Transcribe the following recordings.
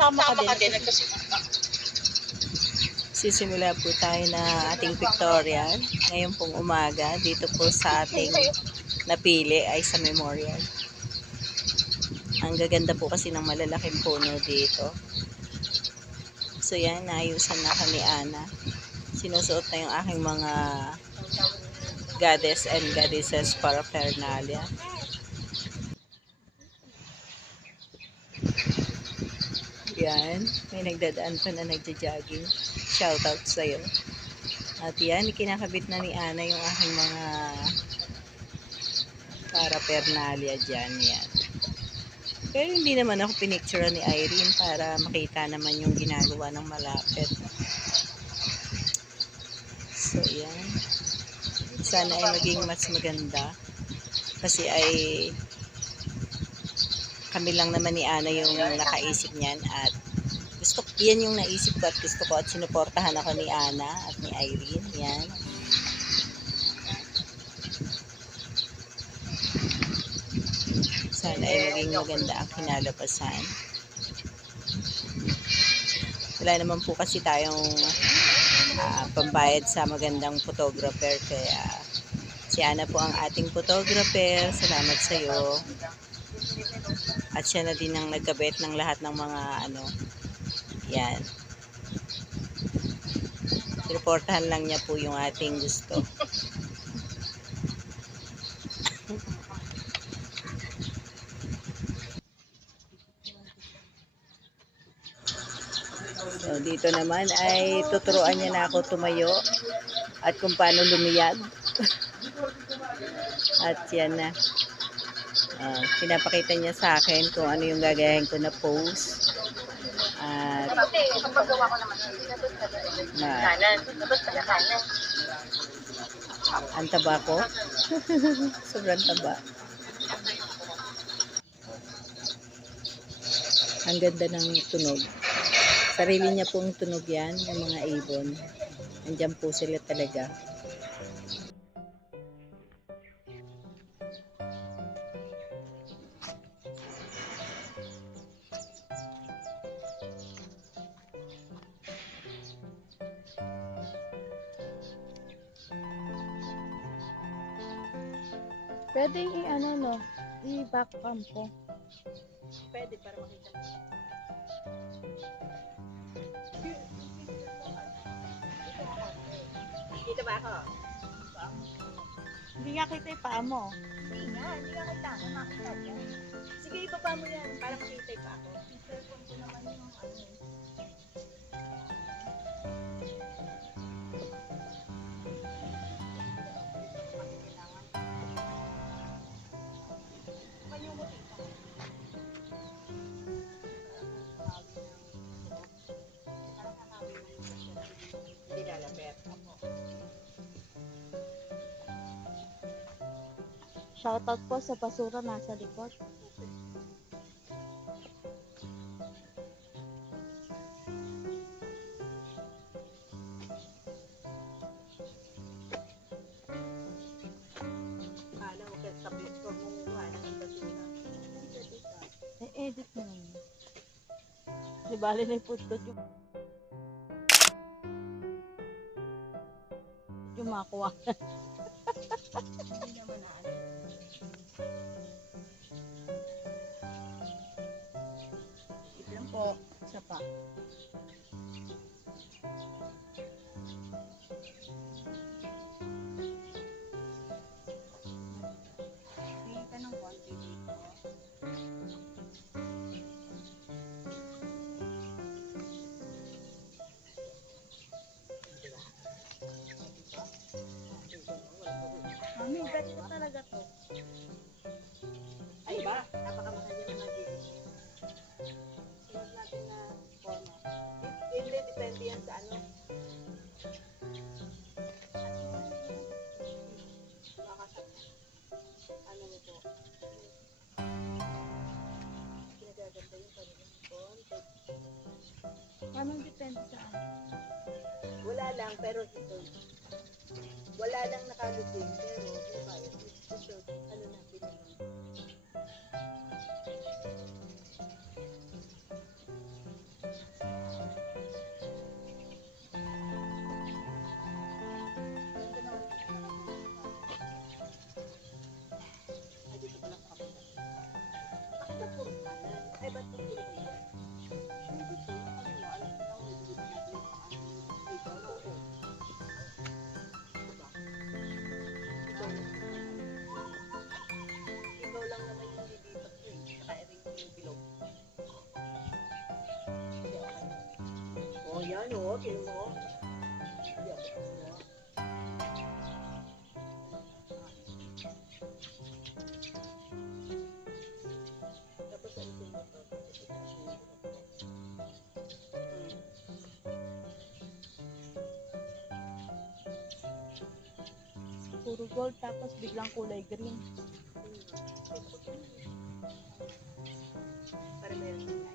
Sama ka din. Sisimula po tayo na ating pictorial ngayon pong umaga dito po sa ating napili ay sa memorial. Ang gaganda po kasi ng malalaking puno dito. So yan, naayusan na kami Ana. Sinusuot na yung aking mga goddess and goddesses paraphernalia. Yan, may nagdadaan pa na nagja-jogging. Shoutout sa'yo. At yan, kinakabit na ni Ana yung aking mga paraphernalia dyan. Yan. Pero hindi naman ako pinicture ni Irene para makita naman yung ginagawa ng malapit. So, yan. Sana ay maging mas maganda. Kasi ay kami lang naman ni Ana yung nakaisip niyan at yan yung naisip ko at gusto ko at sinuportahan ako ni Ana at ni Irene. Yan. Sana ay maging maganda ang kinalabasan. Wala naman po kasi tayong pambayad sa magandang photographer kaya si Ana po ang ating photographer. Salamat sa iyo. At siya na din ang nagkabit ng lahat ng mga yan. Reportahan lang niya po yung ating gusto. So, dito naman ay tuturuan niya na ako tumayo at kung paano lumiyad. At yan na. Pinapakita niya sa akin kung ano yung gagayahin ko na pose. At ang taba ko. Sobrang taba. Ang ganda ng tunog. Sarili niya pong tunog yan, yung mga ibon. Andiyan po sila talaga. Pwede i-back cam ko. Pwede para makita mo. Dito ba ako? Hindi nga kita yung paa mo. Hindi nga kailangan makita yan. Sige, ibaba mo yan para makita pa ako. Yung cellphone ko naman yung Shoutout po sa basura nasa likod. Kala mo kasi sa picture mo mukha ng basura. Edit mo naman. Di bali na yung punto yung makuha. Hindi naman Po, isa pa. tingin ka ng konti dito. Mami, bet ko talaga to. Ay ba? Napakamahal niya naman dito. Sunod natin na forma. Hindi, depende yan sa baka sa mo po. Pinagaganda yung kanilang content. Anong depende sa Wala lang, pero ito. Wala lang nakalugin, pero diba, ito, na pinag Ano, tinan mo. Hindi ako kumuha. Tapos alisin mo to. Tapos itaas mo yung buhok mo. Puro gold tapos biglang kulay green. Para meron din na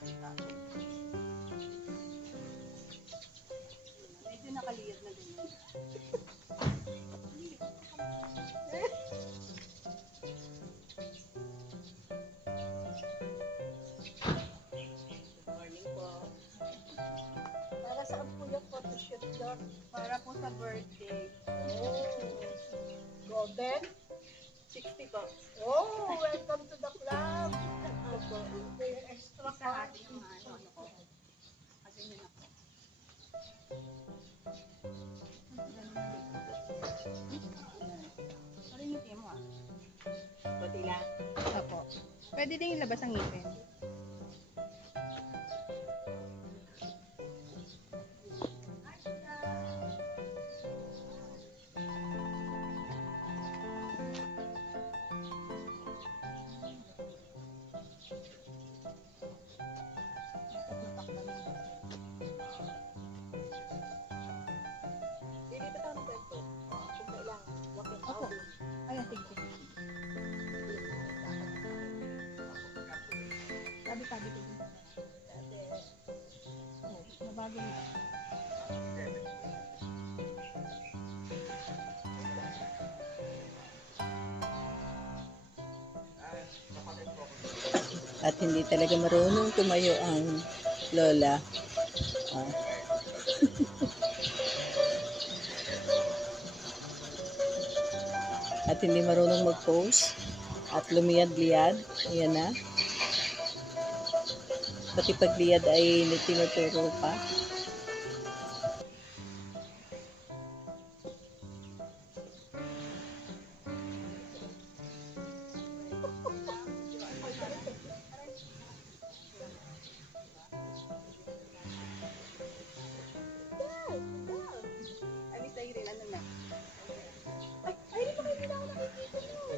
iba. Medyo nakaliyad na din. Good morning po. Para saan po yung photoshoot doon? Para po sa birthday. Oh, golden? 60 po. Oh, welcome to the club. Opo. May extra Isa pa. atin yung ano ko. Kasi yun ako. Ano yung ngipin mo ah? Pati lang. Opo. Pwede din ilabas ang ngipin. Dito tayo ng kwento. Kung kailangan. Walking Opo. out. Ayan, sige, sige. Sabi ko din. Oh, nabago na. At hindi talaga marunong tumayo ang lola. Ah. At hindi marunong mag-pose. At lumiyad-liyad. Ayan na. Pati pagliyad ay tinuturo pa. Ay, Miss Irene, ano na? Ay, di ba kayo na ako nakikita mo?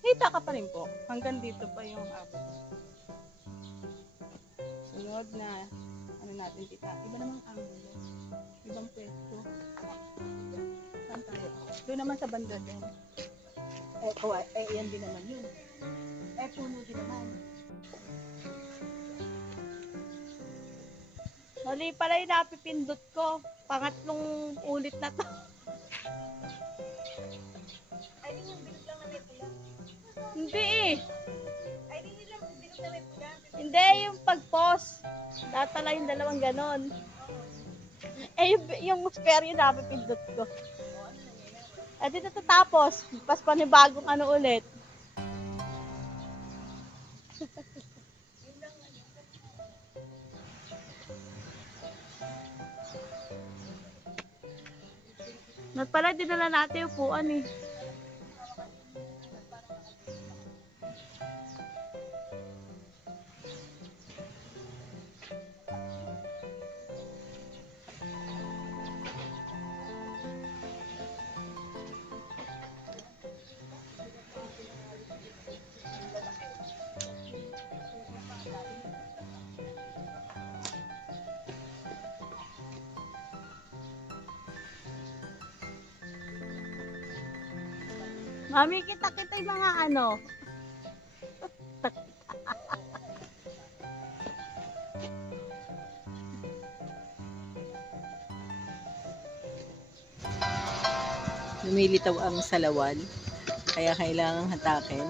Kita ka pa rin po. Hanggang dito pa yung abot. Sunod na, ano natin kita. Iba namang angulo. Ibang pwesto. Saan tayo? Doon naman sa banda din. Yan din naman yun. Puno din naman. Mali pala yung napipindot ko. Pangatlong ulit na to. Ay, din yung bilog lang na may pula. Hindi eh. Ay, din yung bilog na may pula. Hindi yung pag-pause. Tatala yung dalawang ganon. Eh yung spare yung napipindot ko. Eh di natatapos. Pas panibagong ano ulit. Not pala, dinala natin yung upuan eh. Mami, kita-kita yung mga ano. Lumilitaw ang salawan. Kaya kailangang hatakin.